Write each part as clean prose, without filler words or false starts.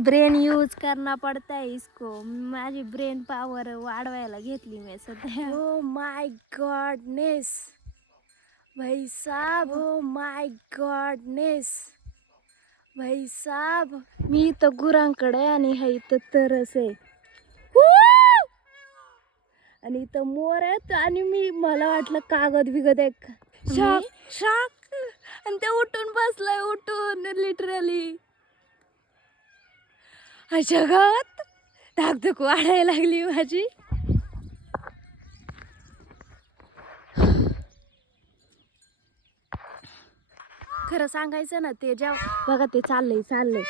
Brain use करना पड़ता है इसको. माझी ब्रेन पॉवर वाढवायला घेतली मी सध्या. ओ माय गॉडनेस भाई साहब, ओ माय गॉडनेस भाई साहब. मी इथं गुरांकडे आणि हा इथं तरस आहे आणि इथं मोर आहेत आणि मला वाटलं कागद बिगद आहे का. शाक शाक आणि ते उठून बसलाय, उठून लिटरली. अशा गावात धाकधूक वाढायला लागली माझी. खरं सांगायचं ना, ते जेव्हा बघा ते चाललंय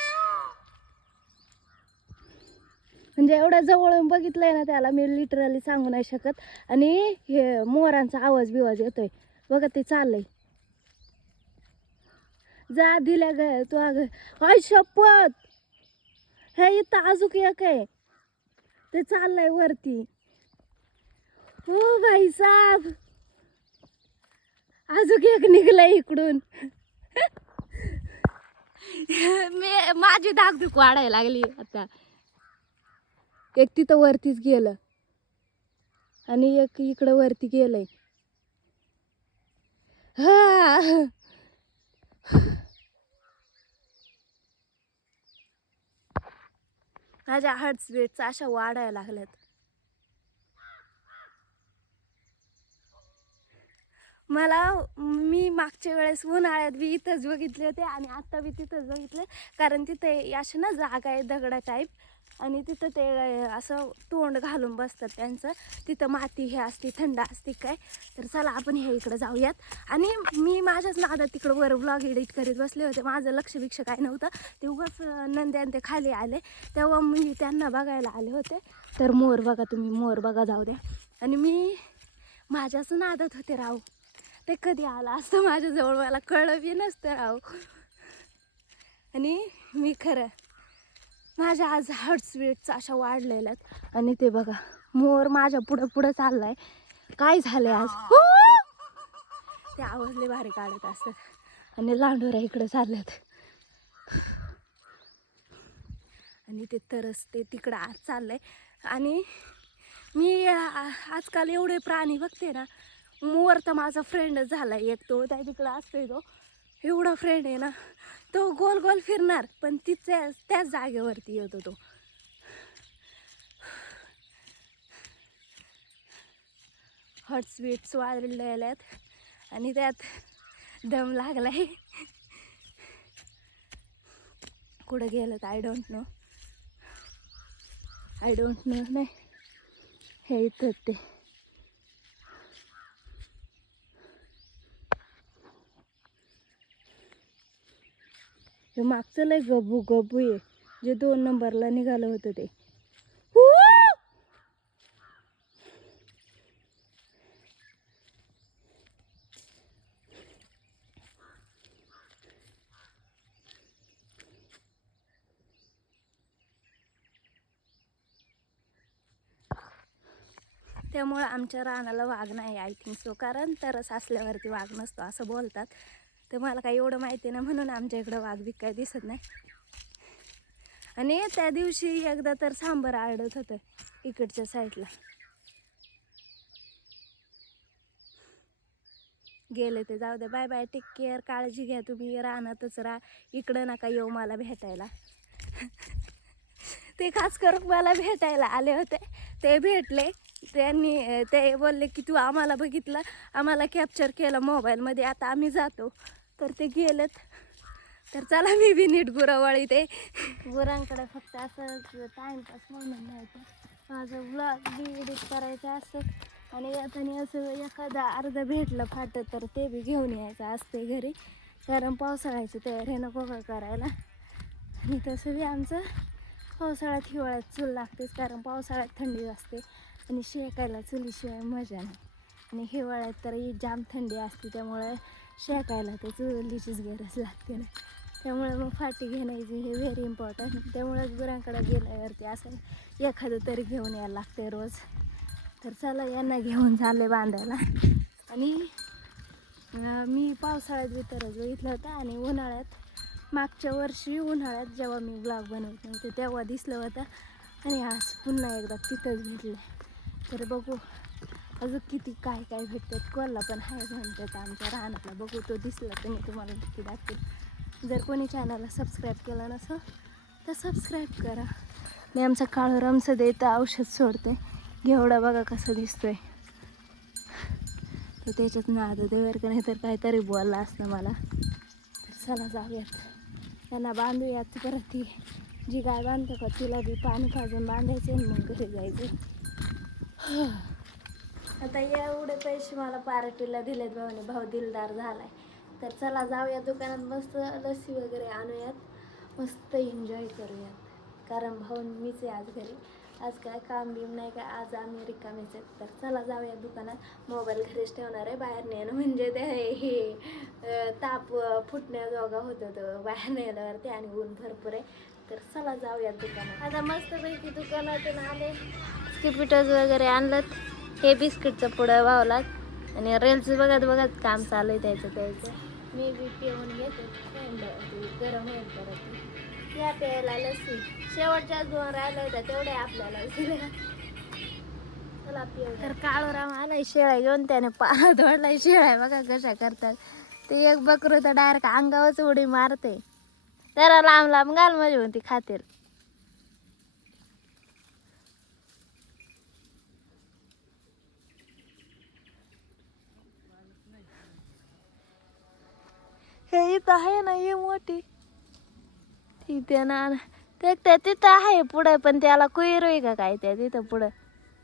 म्हणजे एवढ्या जवळून बघितलंय ना त्याला मी लिटरली सांगू नाही शकत. आणि हे मोरांचा आवाज बिवाज येतोय बघा ते चाललंय. जा दिल्या ग तू अग हाय शपथ. हे इथं अजून एक आहे ते चाललंय वरती. हो भाई साहब अजून एक निघलंय इकडून. माझी धाकधूक वाढायला लागली आता. एक तिथं वरतीच गेलं आणि एक इकडं वरती गेलंय. हा माझ्या हार्टबीट्स अशा वाढायला लागल्यात. मी मागच्या वेळेस उन्हाळ्यात बी इथंच बघितले होते आणि आत्ता बी तिथंच बघितले. कारण तिथे अशी ना जागा आहे दगडा टाईप आणि तिथं ते असं तोंड घालून बसतात त्यांचं. तिथं माती हे असते, थंड असते काय. तर चला आपण हे इकडं जाऊयात. आणि मी माझ्याच नादात तिकडं वर व्लॉग एडिट करीत बसले होते. माझं लक्ष काय नव्हतं. ते उगाच नंद्यान ते खाली आले तेव्हा मी त्यांना बघायला आले होते. तर मोर बघा तुम्ही, मोर बघा जाऊ द्या. आणि मी माझ्याच नादात होते राव. ते कधी आला असतं माझ्याजवळ मला कळलं बी नसतं राव. आणि मी खरं माझ्या आज हार्टबीट्स अशा वाढलेल्या आहेत. आणि ते बघा मोर माझ्या पुढं चाललाय. काय झालंय आज. ते आवाजले भारी काढत असतात आणि लांडोरा इकडे चालल्यात. आणि ते तरस ते तिकडं आज चाललंय. आणि मी आजकाल एवढे प्राणी बघते ना. मोर तर माझा फ्रेंडच झाला एक. तो त्या तिकडं असतोय तो एवढा फ्रेंड आहे ना. तो गोल गोल फिरणार पण त्याच जागेवरती येतो तो. हार्टबीट्स वाढलेले आहेत आणि त्यात दम लागलाय. कुठं गेलं तर आय डोंट नो नाही हे इथं ते हे मागचं लय गबू आहे जे 2 नंबरला निघालं होतं ते. त्यामुळं आमच्या रानाला वाघ नाही आय थिंक सो. कारण तरस असल्यावरती वाघ नसतो असं बोलतात. तर मला काही एवढं माहिती नाही म्हणून आमच्या इकडं वाघ बी काही दिसत नाही. आणि त्या दिवशी एकदा तर सांबर आडत होतं इकडच्या साईडला. गेले ते जाऊ दे. Bye bye, take care. काळजी घ्या तुम्ही. रानातच राहा, इकडं नका येऊ मला भेटायला. ते खास करून मला भेटायला आले होते. ते भेटले. ते बोलले की तू आम्हाला बघितलं, आम्हाला कॅप्चर केलं मोबाईलमध्ये, आता आम्ही जातो. तर ते गेलेत. तर चला मी बी नीट गुरावळी ते गुरांकडे फक्त असं टाइमपास म्हणून नाही तर माझं व्लॉग बी एडिट करायचं असतं. आणि आता असं एखादा अर्धं भेटलं फाटं तर ते बी घेऊन यायचं असते घरी. कारण पावसाळ्याची तयारी नको का करायला. आणि तसं बी आमचं पावसाळ्यात हिवाळ्यात चूल लागतेच. कारण पावसाळ्यात थंडी असते आणि शेकायला चुलीशिवाय मजा नाही. आणि हिवाळ्यात तर जाम थंडी असते त्यामुळे शेकायला ते चुलीचीच गरज लागते ना. त्यामुळे मग फाटी घेण्याची हे व्हेरी इम्पॉर्टंट. त्यामुळे गुरांकडे गेल्यावरती असं एखादं तरी घेऊन यायला लागते रोज. तर चला यांना घेऊन चालले बांधायला. आणि मी पावसाळ्यात बी तरच बघितलं होतं आणि उन्हाळ्यात मागच्या वर्षी उन्हाळ्यात जेव्हा मी ब्लॉग बनवत नव्हते तेव्हा दिसलं होतं आणि आज पुन्हा एकदा तिथंच भेटलं. तर बघू अजून किती काय काय भेटतात. कोल्हा पण आहे म्हणतात आमच्या रानातला. बघू तो दिसला तर मी तुम्हाला नक्की दाखवेल. जर कोणी चॅनलला सबस्क्राईब केलं नसेल तर सबस्क्राईब करा. मी आमचा काळूरामचं देतं औषध सोडते. घेवडा बघा कसं दिसतोय. तर त्याच्यात नाद देवर का नाही तर काहीतरी बोलला असतं मला. तर चला जाऊयात त्यांना बांधूयात. परत ती जी गाय बांधतो का तिला बी पाणी पाजून बांधायचं आणि मग घरी जायचं. आता एवढे पैसे मला पार्टीला दिलेत भावाने. भाऊ दिलदार झालाय. तर चला जाऊया दुकानात मस्त लस्सी वगैरे आणूयात. मस्त एन्जॉय करूयात. कारण भाऊ मीच आहे आज घरी. आज काय काम बिम नाही का. आज आम्ही रिकामीच आहेत. तर चला जाऊया दुकानात. मोबाईल घरीच ठेवणार आहे. बाहेर नेणं म्हणजे ते हे ताप फुटण्याजोगा होतं तो बाहेर नेल्यावरती आणि ऊन भरपूर आहे. तर चला जाऊया दुकानात. आता मस्तपैकी दुकानातून आले. स्किपिटर्स वगैरे आणलं. हे बिस्किटचं पुढं भावलात आणि रेल्स बघत बघत काम चालू आहे त्याचं. मी बी पिऊन घेते. गरम होईल परत या प्यायला लस्सी. शेवटच्या 2 राहिल्या होत्या तेवढ्या आपल्याला चला पिऊ. तर काळूराम आलाय शेळ्या घेऊन. त्याने पाला धोडलाय. शेळ्या बघा कशा करतात. ते एक बकरू तर डायरेक्ट अंगावरच उडी मारते. त्याला लांब लांब घाल म्हणजे म्हणते खातील. हे इथं आहे ना हे मोठी तिथे ना ते तिथं आहे पुढे. पण त्याला कुईर आहे का काय त्या तिथं पुढं.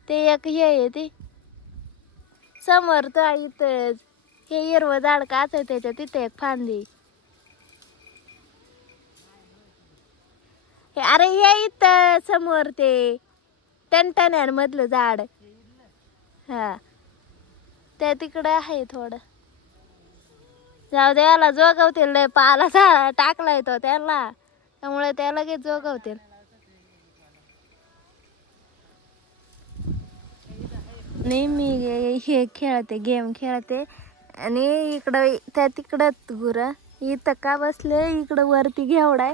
ते एक हे आहे ते समोर तर इथं हे हिरवं झाड काच आहे त्याच्या तिथे एक फांदी. अरे हे इथं समोर ते टनटण्यांमधलं झाड. हा त्या तिकडं आहे थोडं. जाऊ दे याला जोगवतील. लय पाला टाकलाय तो त्याला त्यामुळे त्या लगेच जोगवतील. नाही मी हे खेळते गेम खेळते आणि इकडं त्या तिकडं गुरं इथं का बसले. इकडं वरती घेवडा आहे.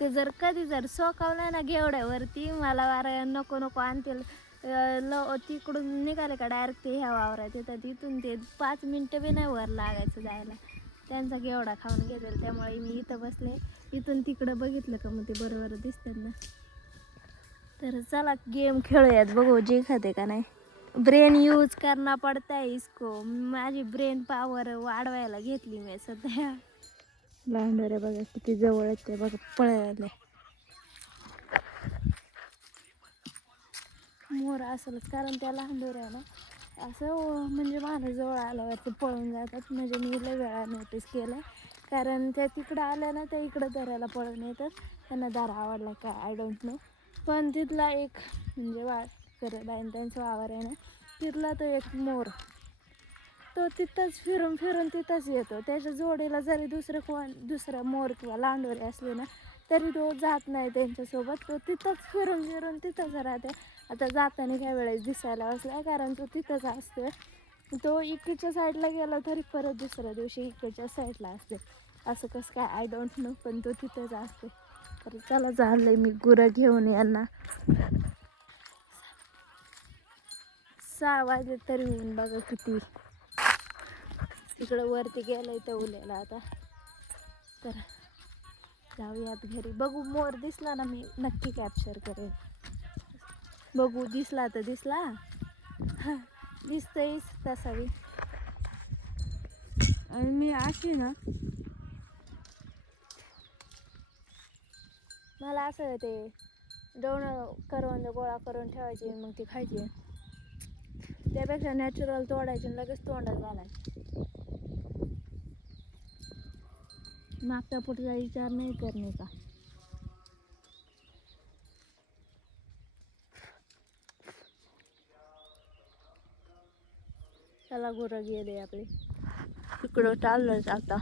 ते जर कधी जर सोकावलं ना घेवड्यावरती मला वारा नको नको आणतील. तिकडून निघाले का डायरेक्ट ते ह्या वावरात तिथं. तिथून ते 5 मिनटं बी नाही वर लागायचं जायला. त्यांचा घेवडा खाऊन घेतील. त्यामुळे मी इथं बसले. इथून तिकडं बघितलं का मग ते बरोबर दिसतात ना. तर चला गेम खेळूयात. बघू जे खाते का नाही. ब्रेन यूज करना पडता है इसको. माझी ब्रेन पॉवर वाढवायला घेतली मी सध्या. लांडोरे बघा किती जवळ आहेत ते बघा पळायला. मोर असलच कारण त्या लांडोऱ्या ना असं म्हणजे माझ्याजवळ आल्यावरती पळून जातात. म्हणजे मी लय वेळा नोटीस केलं. कारण त्या तिकडं आल्या ना त्या इकडं दऱ्याला पळून येतात. त्यांना दारा आवडला का आय डोंट नो. पण तिथला एक म्हणजे करत आहे त्यांचा वावर आहे ना तिथला तो एक मोर तो तिथंच फिरून फिरून तिथंच येतो. त्याच्या जोडीला जरी दुसरा मोर किंवा लांडोरे असले ना तरी तो जात नाही त्यांच्यासोबत. तो तिथंच फिरून फिरून तिथंच राहते. आता जाताना काही वेळेस दिसायला बसला कारण तो तिथंच असतो. तो इकडच्या साईडला गेला तरी परत दुसऱ्या दिवशी इकडच्या साईडला असते. असं कसं काय आय डोंट नो. पण तो तिथंच असते. तर चला झालंय मी गुरं घेऊन यांना. 6 वाजले तरी होऊन बघा किती. तिकडं वरती गेलंय तवलेला आता. तर जाऊयात घरी. बघू मोर दिसला ना मी नक्की कॅप्चर करेन. बघू दिसला तर दिसला. दिसतंयच तसा बी. आणि मी अशी ना मला असं ते डोणं करवंद गोळा करून ठेवायचे मग ती खायची. त्यापेक्षा नॅचरल तोडायचे लगेच तोंडात घालायचे. मागचा पुढचा विचार नाही करणे का. चला गुरं गेले आपले. इकडं चाललंच आता.